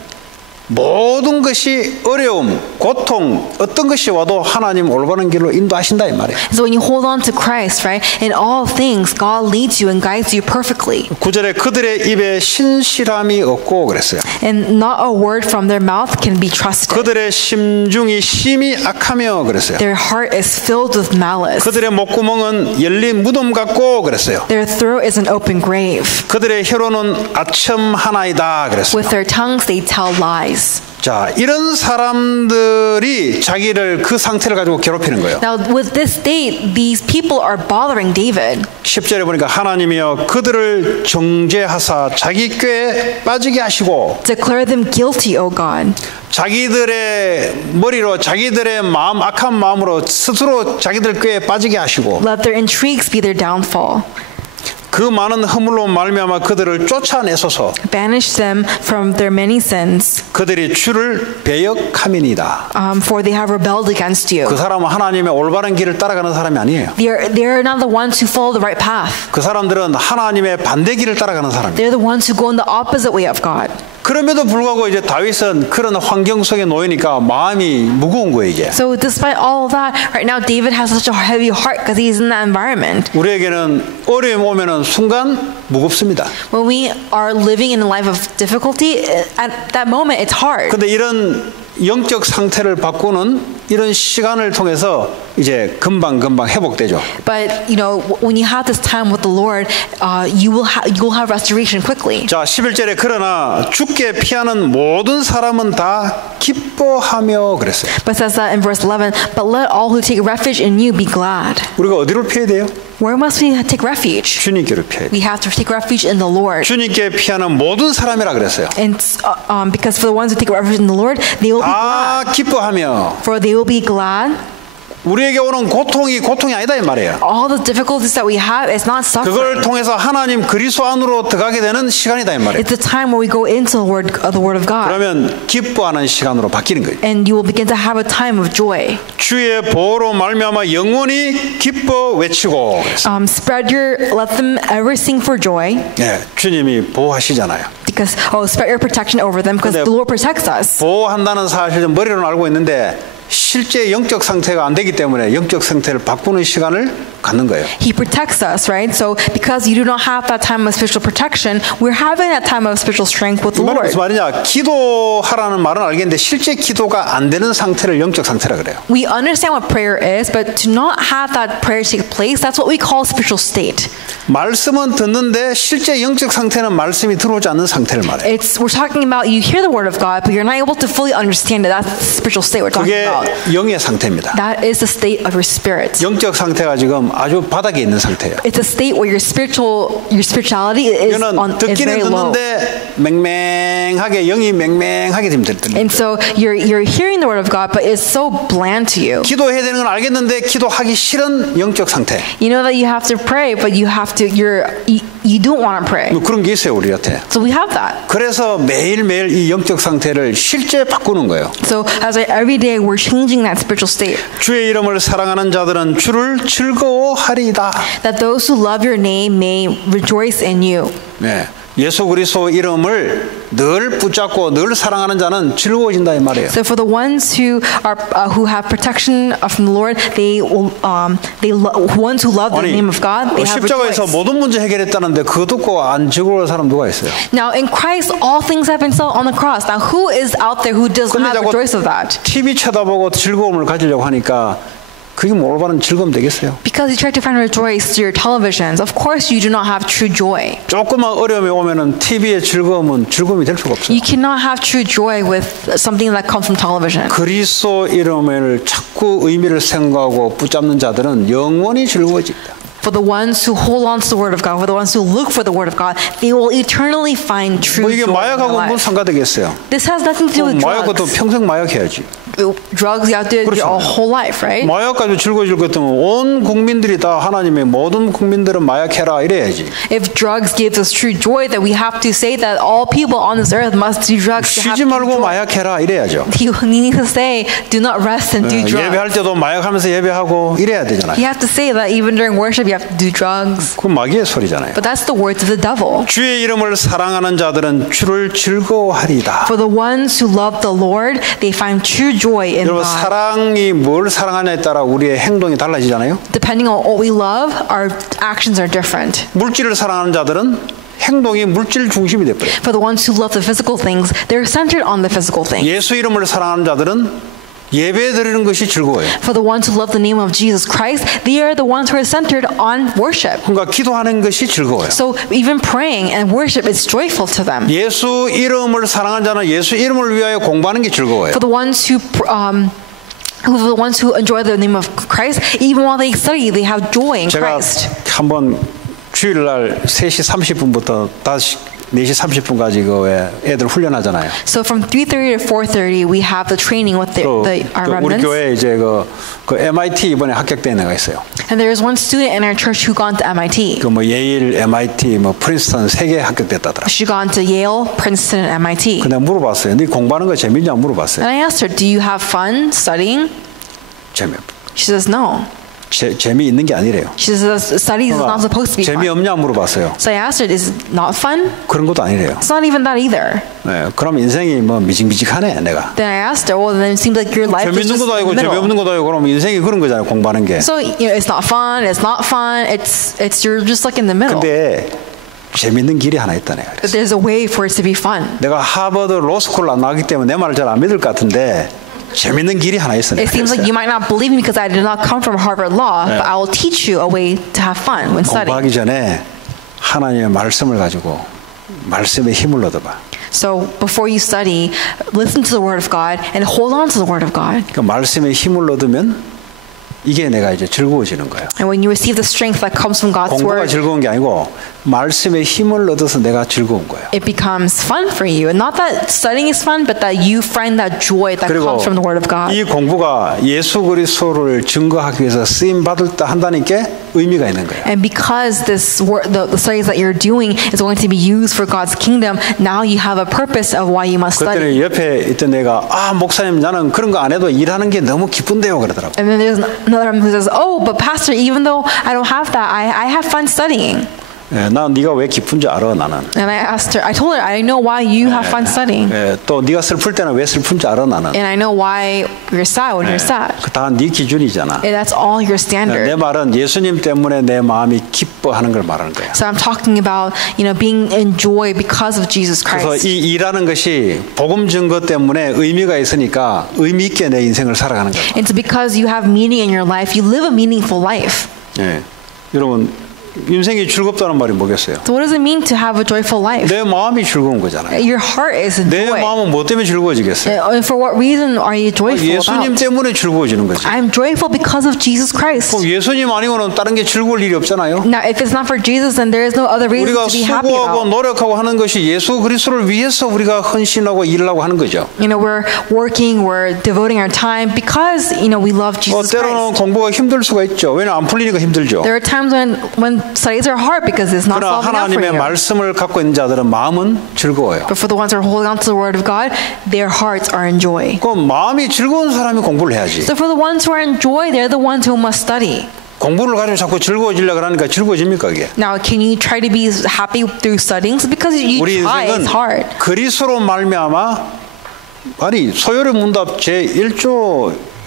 모든 것이 어려움, 고통, 어떤 것이 와도 하나님 올바른 길로 인도하신다 이 말이에요. So when you hold on to Christ, right, in all things, God leads you and guides you perfectly. 9절에 그들의 입에 신실함이 없고 그랬어요. And not a word from their mouth can be trusted. 그들의 심중이 심히 악하며 그랬어요. Their heart is filled with malice. 그들의 목구멍은 열린 무덤 같고 그랬어요. Their throat is an open grave. 그들의 혀로는 아첨 하나이다 그랬어요. With their tongues they tell lies. 자, 이런 사람들이 자기를 그 상태를 가지고 괴롭히는 거예요. Now with this state, these people are bothering David. 10절에 보니까 하나님이여 그들을 정죄하사 자기 꾀에 빠지게 하시고 Declare them guilty, O God. 자기들의 머리로 자기들의 마음 악한 마음으로 스스로 자기들 꾀에 빠지게 하시고 Let their intrigues be their downfall. 그 많은 허물로 말미암아 그들을 쫓아내소서. Banish them from their many sins, 그들이 주를 배역함이니이다. for they have rebelled against you. 그 사람은 하나님의 올바른 길을 따라가는 사람이 아니에요. They are not the ones who follow the right path. 그 사람들은 하나님의 반대 길을 따라가는 사람이에요. They're the ones who go in the opposite way of God. 그럼에도 불구하고 이제 다윗은 그런 환경 속에 놓이니까 마음이 무거운 거예요 이게. So despite all of that, right now David has such a heavy heart because he's in that environment. 우리에게는 어려움 오면은 순간 무겁습니다. When we are living in a life of difficulty, at that moment it's hard. 근데 이런 영적 상태를 바꾸는 이런 시간을 통해서 이제 금방 회복되죠. But you know, when you have this time with the Lord, you will have restoration quickly. 자, 11절에 그러나 죽게 피하는 모든 사람은 다 기뻐하며 그랬어요. But says that in verse 11, but let all who take refuge in you be glad. 우리가 어디로 피해야 돼요? Where must we take refuge? 주님께로 피해야 돼요. We have to take refuge in the Lord. 주님께 피하는 모든 사람이라 그랬어요. And because for the ones who take refuge in the Lord, they will be 다 glad. 기뻐하며 For they will be glad. 우리에게 오는 고통이 아니다 이 말이에요. All the difficulties that we have is not 그걸 suffering. 통해서 하나님 그리스도 안으로 들어가게 되는 시간이다 이 말이에요. It's the time where we go into the word of God. 그러면 기뻐하는 시간으로 바뀌는 거예요. And you will begin to have a time of joy. 주의 보호로 말미암아 영원히 기뻐 외치고 그랬어요. Let them ever sing for joy. 네, 주님이 보호하시잖아요. Because spread your protection over them because 근데 the Lord protects us. 보호한다는 사실을 머리로는 알고 있는데 실제 영적 상태가 안 되기 때문에 영적 상태를 바꾸는 시간을 갖는 거예요. He protects us, right? So because you do not have that time of spiritual protection, we're having that time of spiritual strength with the 이 말은 Lord. 무슨 말이냐? 기도하라는 말은 알겠는데 실제 기도가 안 되는 상태를 영적 상태라 그래요. We understand what prayer is, but to not have that prayer take place, that's what we call spiritual state. 말씀은 듣는데 실제 영적 상태는 말씀이 들어오지 않는 상태를 말해요. We're talking about you hear the word of God, but you're not able to fully understand it. That's the spiritual state we're talking 그게 about. 영의 상태입니다. That is the state of your spirit. 영적 상태가 지금 아주 바닥에 있는 상태예요. It's a state where your spirituality is 이거는 is very 듣기는 low. 듣는데 맹맹하게 영이 맹맹하게 지금 들리는 And 거예요. so you're hearing the word of God, but it's so bland to you. 기도해야 되는 건 알겠는데 기도하기 싫은 영적 상태. You know that you have to pray, but you don't want to pray. 뭐 그런 게 있어요 우리한테. So we have that. 그래서 매일매일 이 영적 상태를 실제 바꾸는 거예요. So every day we're changing that spiritual state. 주의 이름을 사랑하는 자들은 주를 즐거워하리이다. That those who love your name may rejoice in you. 네. 예수 그리스도 이름을 늘 붙잡고 늘 사랑하는 자는 즐거워진다 이 말이에요. So for the ones who have protection from the Lord, ones who love the 아니, name of God, they have 십자가에서 rejoice. 모든 문제 해결했다는데 그거 듣고 안 즐거워할 사람 누가 있어요? Now in Christ, all things have been solved on the cross. Now who is out there who does 근데 not 자꾸 rejoice of that? TV 쳐다보고 즐거움을 가지려고 하니까 그게 뭐 올바른 즐거움 되겠어요? Because you try to find rejoice through your televisions. Of course, you do not have true joy. 조그만 어려움이 오면은 TV의 즐거움은 즐거움이 될 수가 없어요. You cannot have true joy with something that comes from television. 그리스도 이름을 자꾸 의미를 생각하고 붙잡는 자들은 영원히 즐거워집니다. For the ones who hold on to the word of God, for the ones who look for the word of God, they will eternally find 뭐 true 이게 joy in their 마약하고 무슨 life. 상관되겠어요? This has nothing to do with 마약도 drugs. 평생 마약해야지. Drugs, you have to do it your whole life, right? 마약 가지고 즐거워질 것 같으면 온 국민들이 다 하나님의 모든 국민들은 마약해라 이래야지. If drugs gives us true joy, then we have to say that all people on this earth must do drugs to have 쉬지 true 말고 joy. 마약해라 이래야죠. You need to say, do not rest and do drugs. 예배할 때도 마약하면서 예배하고 이래야 되잖아요. You have to say that even during worship, you have to do drugs. 그 마귀의 소리잖아요. But that's the words of the devil. 주의 이름을 사랑하는 자들은 주를 즐거워하리다. For the ones who love the Lord, they find true joy in 여러분 God. 사랑이 뭘 사랑하냐에 따라 우리의 행동이 달라지잖아요. Depending on what we love, our actions are different. 물질을 사랑하는 자들은 행동이 물질 중심이 돼버려요. For the ones who love the physical things, they're centered on the physical things. 예수 이름을 사랑하는 자들은 예배 드리는 것이 즐거워요. For the ones who love the name of Jesus Christ, they are the ones who are centered on worship. 그러니까 기도하는 것이 즐거워요. So even praying and worship is joyful to them. 예수 이름을 사랑하는 자는 예수 이름을 위하여 공부하는 게 즐거워요. For the ones who enjoy the name of Christ, even while they study, they have joy in 제가 Christ. 한번 주일날 3시 30분부터 4시 30분까지 그 애들 훈련하잖아요. So from 3:30 to 4:30, we have the training with our 우리 remnants. 교회에 이제 그 MIT 이번에 합격된 애가 있어요. And there is one student in our church who gone to MIT. 그 뭐 예일, MIT, 뭐 프린스턴 3개 합격됐다더라. She gone to Yale, Princeton, and MIT. 근데 물어봤어요. 네 공부하는 거 재밌냐 물어봤어요. And I asked her, "Do you have fun studying?" 재미없. She says, "No." 재미있는 게 아니래요. She says, "Studies is not supposed to be fun." 재미없냐 물어봤어요. So I asked her, "Is it not fun?" 그런 것도 아니래요. It's not even that either. 네, 그럼 인생이 뭐 미직미직하네 내가. Then I asked her, "Well, then it seems like your life is 재미있는 just 것도 아니고 in the 재미없는 middle." 것도 아니고 그럼 인생이 그런 거잖아요. 공부하는 게. So it's not fun. It's not fun. It's you're just like in the middle. 근데 재밌는 길이 하나 있다 내가. But there's a way for it to be fun. 내가 하버드 로스쿨 안 나왔기 때문에 내 말을 잘 안 믿을 것 같은데 재밌는 길이 하나 있어. It seems like you might not believe me because I did not come from Harvard Law, but I will teach you a way to have fun when studying. 공부하기 전에 하나님의 말씀을 가지고 말씀의 힘을 얻어봐. So before you study, listen to the Word of God and hold on to the Word of God. 그 말씀의 힘을 얻으면 이게 내가 이제 즐거워지는 거예요. And when you receive the strength that comes from God's 공부가 Word, 즐거운 게 아니고 말씀의 힘을 얻어서 내가 즐거운 거예요. it becomes fun for you. And not that studying is fun, but that you find that joy that 그리고 comes from the Word of God. 이 공부가 예수 그리스도를 증거하기 위해서 쓰임 받을 때 한다는 게 의미가 있는 거예요. And because this the studies that you're doing is going to be used for God's kingdom, now you have a purpose of why you must study. 그랬더니 옆에 있던 애가 목사님 나는 그런 거 안 해도 일하는 게 너무 기쁜데요 그러더라고. And then there's another one who says, "Oh, but pastor, even though I don't have that, I have fun studying." 난 네가 왜 기쁜지 알아 나는. And I told her, I know why you have fun studying. 또 네가 슬플 때는 왜 슬픈지 알아 나는. And I know why you're sad when you're sad. 다 네 기준이잖아. And that's all your 내 standard. 말은 예수님 때문에 내 마음이 기뻐하는 걸 말하는 거야. So I'm talking about, being in joy because of Jesus 그래서 Christ. 이 일하는 것이 복음 증거 때문에 의미가 있으니까 의미 있게 내 인생을 살아가는 거야. It's because you have meaning in your life, you live a meaningful life. 예, 여러분 인생이 즐겁다는 말이 뭐겠어요? So what does it mean to have a joyful life? 내 마음이 즐거운 거잖아요. Your heart is in 내 joy. 마음은 뭐 때문에 즐거워지겠어요? And for what reason are you joyful 예수님 about? 때문에 즐거워지는 거지. I'm joyful because of Jesus Christ. 그럼 예수님 아니고는 다른 게 즐거울 일이 없잖아요. Now, if it's not for Jesus, then there is no other reason 우리가 to be happy 수고하고 about. 노력하고 하는 것이 예수 그리스도를 위해서 우리가 헌신하고 일하고 하는 거죠. We're working, we're devoting our time because, we love Jesus 때로는 Christ. 공부가 힘들 수가 있죠. 왜냐면 안 풀리니까 힘들죠. There are times when studies are hard because it's not 그러나 solving out for 하나님의 you. 말씀을 갖고 있는 자들은 마음은 즐거워요. But for the ones who are holding on to the Word of God, their hearts are in joy. 그 마음이 즐거운 사람이 공부를 해야지. So for the ones who are in joy, they're the ones who must study. 공부를 가지고 자꾸 즐거워지려고 하니까 즐거워집니까 이게? Now, can you try to be happy through studying? Because you 우리 try, 인생은 it's hard. 그리스도로 말미암아 소요리 문답 제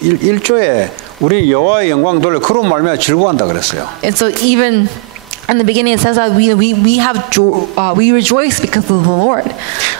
1조에 우리 여호와의 영광 돌려 그로 말미암아 즐거워한다 그랬어요. And so even In the beginning, it says that we rejoice because of the Lord.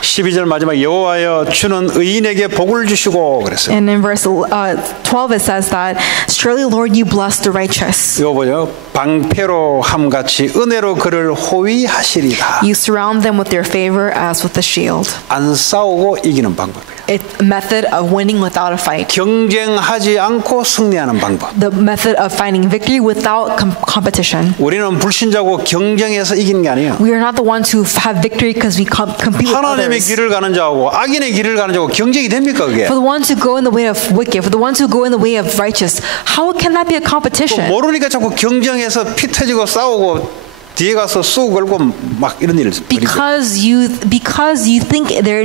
12절 마지막 여호와여 주는 의인에게 복을 주시고 그랬어요. And in verse 12, it says that surely, Lord, you bless the righteous. 이거 보죠. 방패로 함같이 은혜로 그를 호위하시리다. You surround them with your favor as with a shield. 안 싸우고 이기는 방법이에요. It's a method of winning without a fight. 경쟁하지 않고 승리하는 방법. The method of finding victory without competition. 우리는 불신자고 경쟁해서 이기는 게 아니에요. We are not the ones who have victory because we compete with 하나님의 others. 길을 가는 자하고 악인의 길을 가는 자하고 경쟁이 됩니까 그게? For the ones who go in the way of wicked, for the ones who go in the way of righteous, how can that be a competition? 모르니까 자꾸 경쟁해서 피 터지고 싸우고 뒤에 가서 쑥 걸고 막 이런 일을 Because you think there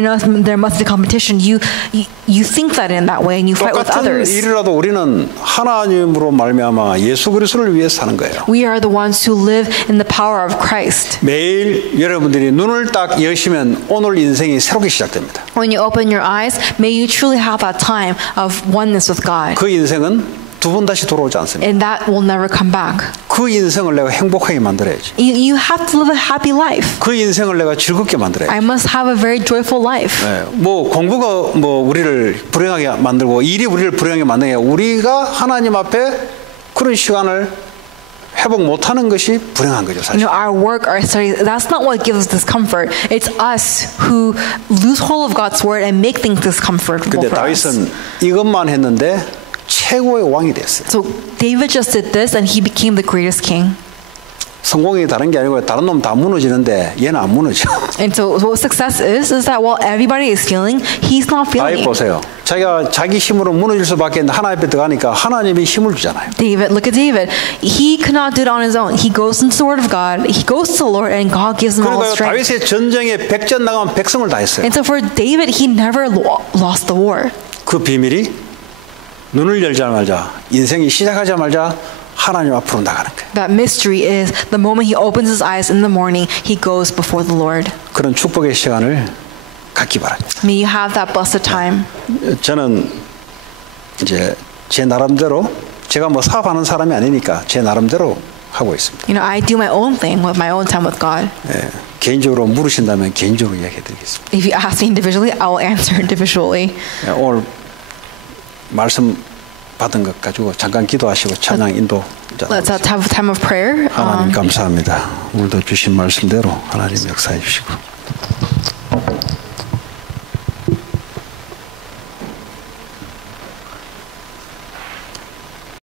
must be competition, you think that in that way and you fight with 똑같은 others. 일이라도 우리는 하나님으로 말미암아 예수 그리스도를 위해서 사는 거예요. We are the ones who live in the power of Christ. 매일 여러분들이 눈을 딱 여시면 오늘 인생이 새롭게 시작됩니다. When you open your eyes, may you truly have that time of oneness with God. 그 인생은 두 번 다시 돌아오지 않습니다. And that will never come back. 그 인생을 내가 행복하게 만들어야지. You have to live a happy life. 그 인생을 내가 즐겁게 만들어야지. I must have a very joyful life. 네, 뭐 공부가 뭐 우리를 불행하게 만들고 일이 우리를 불행하게 만드는 게 우리가 하나님 앞에 그런 시간을 회복 못하는 것이 불행한 거죠, 사실. Our work, our study, that's not what gives us discomfort. It's us who lose hold of God's word and make things discomfortable 근데 for us. 다윗은 이것만 했는데 최고의 왕이 됐어요. So David just did this and he became the greatest king. 성공이 다른 게 아니고 다른 놈 다 무너지는데 얘는 안 무너져. And so what success is that while everybody is feeling, he's not 다윗 feeling. 보세요. 자기가 자기 힘으로 무너질 수밖에 없는데 하나님 앞에 들어가니까 하나님이 힘을 주잖아요. David, look at David. He could not do it on his own. He goes into the word of God. He goes to the Lord and God gives him all 그러니까 strength. 다윗의 전쟁에 백전 나가면 백성을 다 했어요. And so for David, he never lost the war. 그 비밀이 눈을 열자마자 인생이 시작하자마자 하나님 앞으로 나가는 거예요. That mystery is the moment he opens his eyes in the morning, he goes before the Lord. 그런 축복의 시간을 갖기 바랍니다. May you have that blessed time. 저는 이제 제 나름대로 제가 뭐 사업하는 사람이 아니니까 제 나름대로 하고 있습니다. I do my own thing with my own time with God. 예, 개인적으로 물으신다면 개인적으로 이야기해드리겠습니다. If you ask me individually, I will answer individually. 예, 오늘 말씀 받은 것 가지고 잠깐 기도하시고 찬양 인도. Let's have a time of prayer. 하나님 감사합니다. 오늘도 주신 말씀대로 하나님 역사해 주시고.